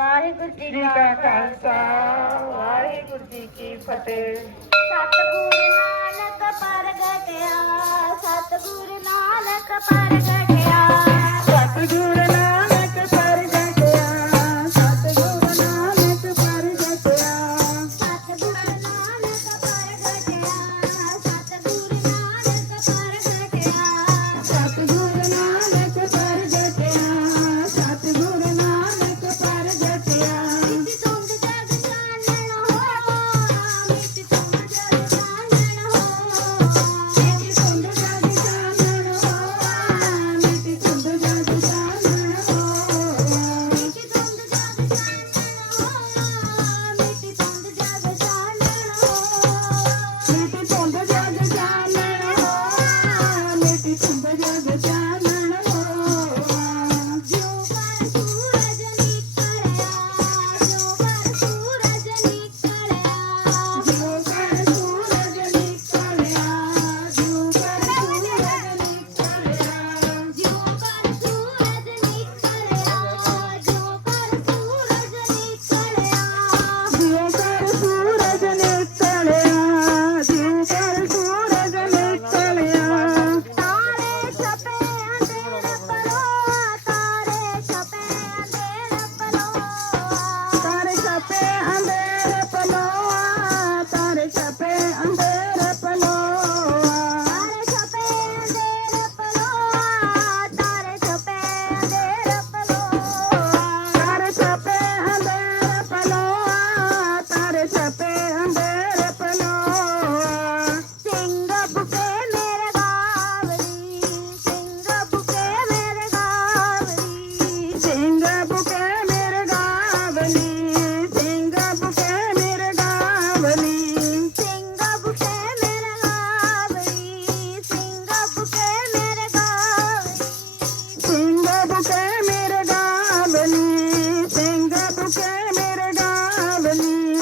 ਵਾਹਿਗੁਰੂ ਜੀ ਜੀ ਕਾ ਖਾਲਸਾ। ਵਾਹਿਗੁਰੂ ਜੀ ਕੀ ਫਤਿਹ। ਸਤਿਗੁਰੂ ਨਾਨਕ ਪ੍ਰਗਟਿਆ ਸਤਿਗੁਰੂ ਨਾਨਕ ਪ੍ਰਗਟਿਆ। गजानन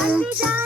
Sunshine.